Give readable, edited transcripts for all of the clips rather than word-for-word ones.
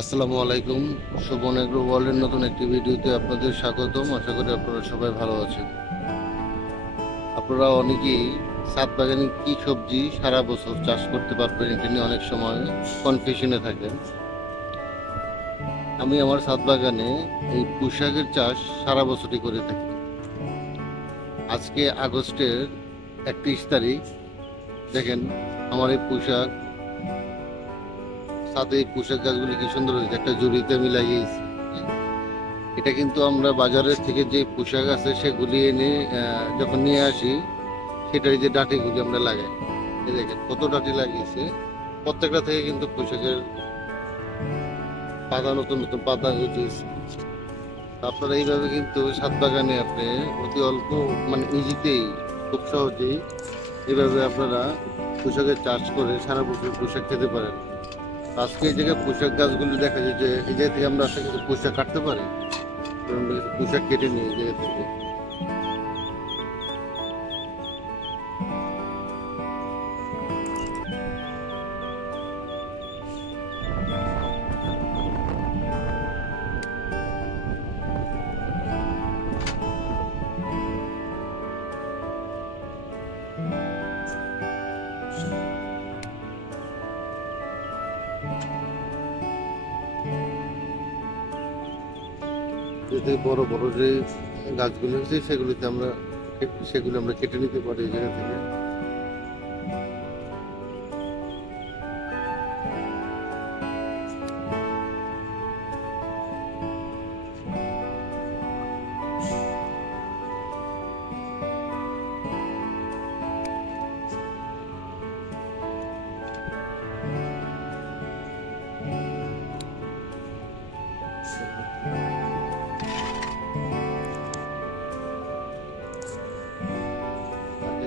আসসালামু আলাইকুম। শোভন এগ্রো ওয়ার্ল্ডের নতুন একটি ভিডিওতে আপনাদের স্বাগতম। আশা করি আপনারা সবাই ভালো আছেন। আপনারা অনেকেই ছাদ বাগানে কি সবজি সারা বছর চাষ করতে পারবেন এটা নিয়ে অনেক সময় কনফিউশনে থাকেন। আমি আমার ছাদ বাগানে এই পুঁই শাকের চাষ সারা বছরই করে থাকি। আজকে আগস্টের 31 তারিখ। দেখেন আমার এই পুঁই শাক, ছাদে এই পুঁই শাক গাছগুলি কি সুন্দর হয়েছে, একটা জুড়িতে আমি লাগিয়েছি। এটা কিন্তু আমরা বাজারের থেকে যে পোশাক আছে সেগুলি এনে যখন নিয়ে আসি, সেটার যে ডাঁটিগুলি আমরা লাগাই। এই দেখেন কত ডাঁটি লাগিয়েছে, প্রত্যেকটা থেকে কিন্তু পোশাকের পাতা, নতুন নতুন পাতা গজিয়েছে। আপনারা এইভাবে কিন্তু ছাদ বাগানে আপনি অতি অল্প মানে ইজিতেই, খুব সহজেই এইভাবে আপনারা পোশাকের চাষ করে সারা বছর পোশাক খেতে পারেন। আজকে এই জায়গায় পোশাক গাছগুলি দেখা যায় যে এই জায়গা থেকে আমরা আসলে কিন্তু পোশাক কাটতে পারি, পোশাক কেটে নিই এই জায়গা থেকে। যাতে বড় বড় যে গাছগুলো আছে সেগুলো আমরা কেটে নিতে পারি এই জায়গা থেকে।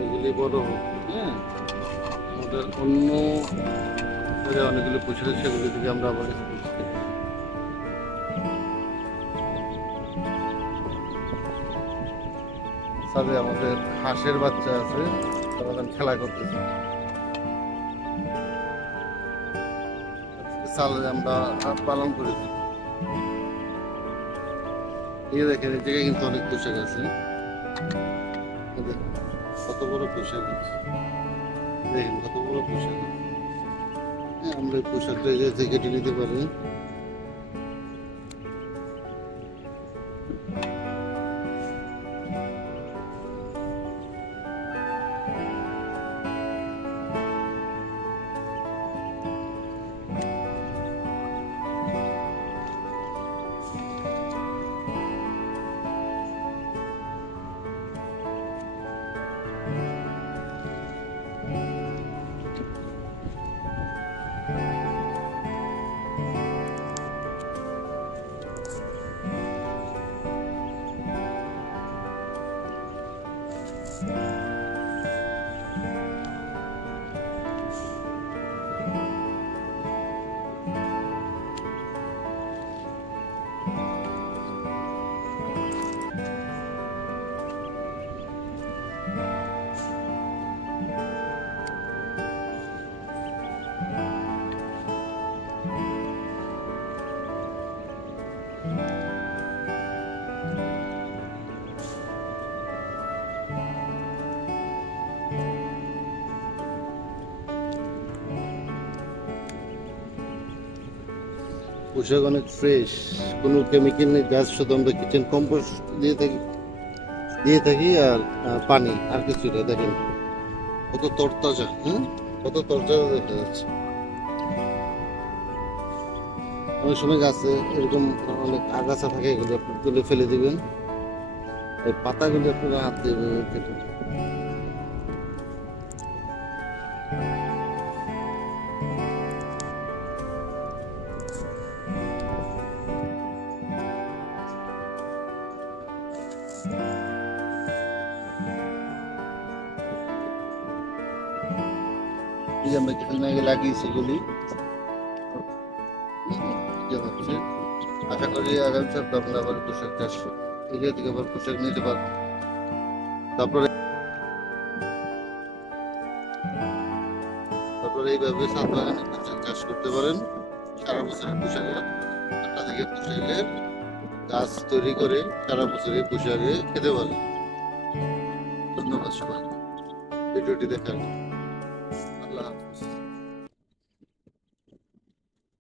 এগুলি বড় হোক, হ্যাঁ, আমাদের অন্য জায়গায় অনেকগুলো পুষে, সেগুলি থেকে আমরা আবার কিছু পুষতে। সাথে আমাদের হাঁসের বাচ্চা আছে, তারা এখন খেলা করতেছে। সালে আমরা পালন করেছি। এই দেখেন এই জায়গায় কিন্তু অনেক পোশাক আছে। এই দেখেন কত বড় পোশাক আছে, দেখেন কত বড় পোশাক আছে। হ্যাঁ, আমরা এই পোশাকটা এই জায়গা থেকে কেটে নিতে পারি। পোশাক অনেক ফ্রেশ, কোনো কেমিক্যাল নেই, গাছ শুধু আমরা কিচেন কম্পোস্ট দিয়ে থাকি আর পানি, আর কিছু না। দেখেন কত তরতাজা, কত তরতাজা দেখা যাচ্ছে। অনেক সময় গাছে এরকম অনেক আগাছা থাকে, এগুলো আপনি তুলে ফেলে দিবেন, এই পাতাগুলো আপনারা হাত দিয়ে কেটে। এই যে আমরা কিছুদিন আগে লাগিয়েছি এগুলি, হচ্ছে আশা করি আগামী সপ্তাহে আমরা আবার পোশাক চাষ এরিয়া থেকে আবার পোশাক নিতে পারবো। তারপরে তারপরে এইভাবে ছাদ বাগানে পোশাক চাষ করতে পারেন। সারা বছরের পোশাকে আপনার থেকে পোশাকের গাছ তৈরি করে সারা বছর এই পোশাকে খেতে পারেন। ধন্যবাদ সবাই ভিডিওটি দেখার জন্য।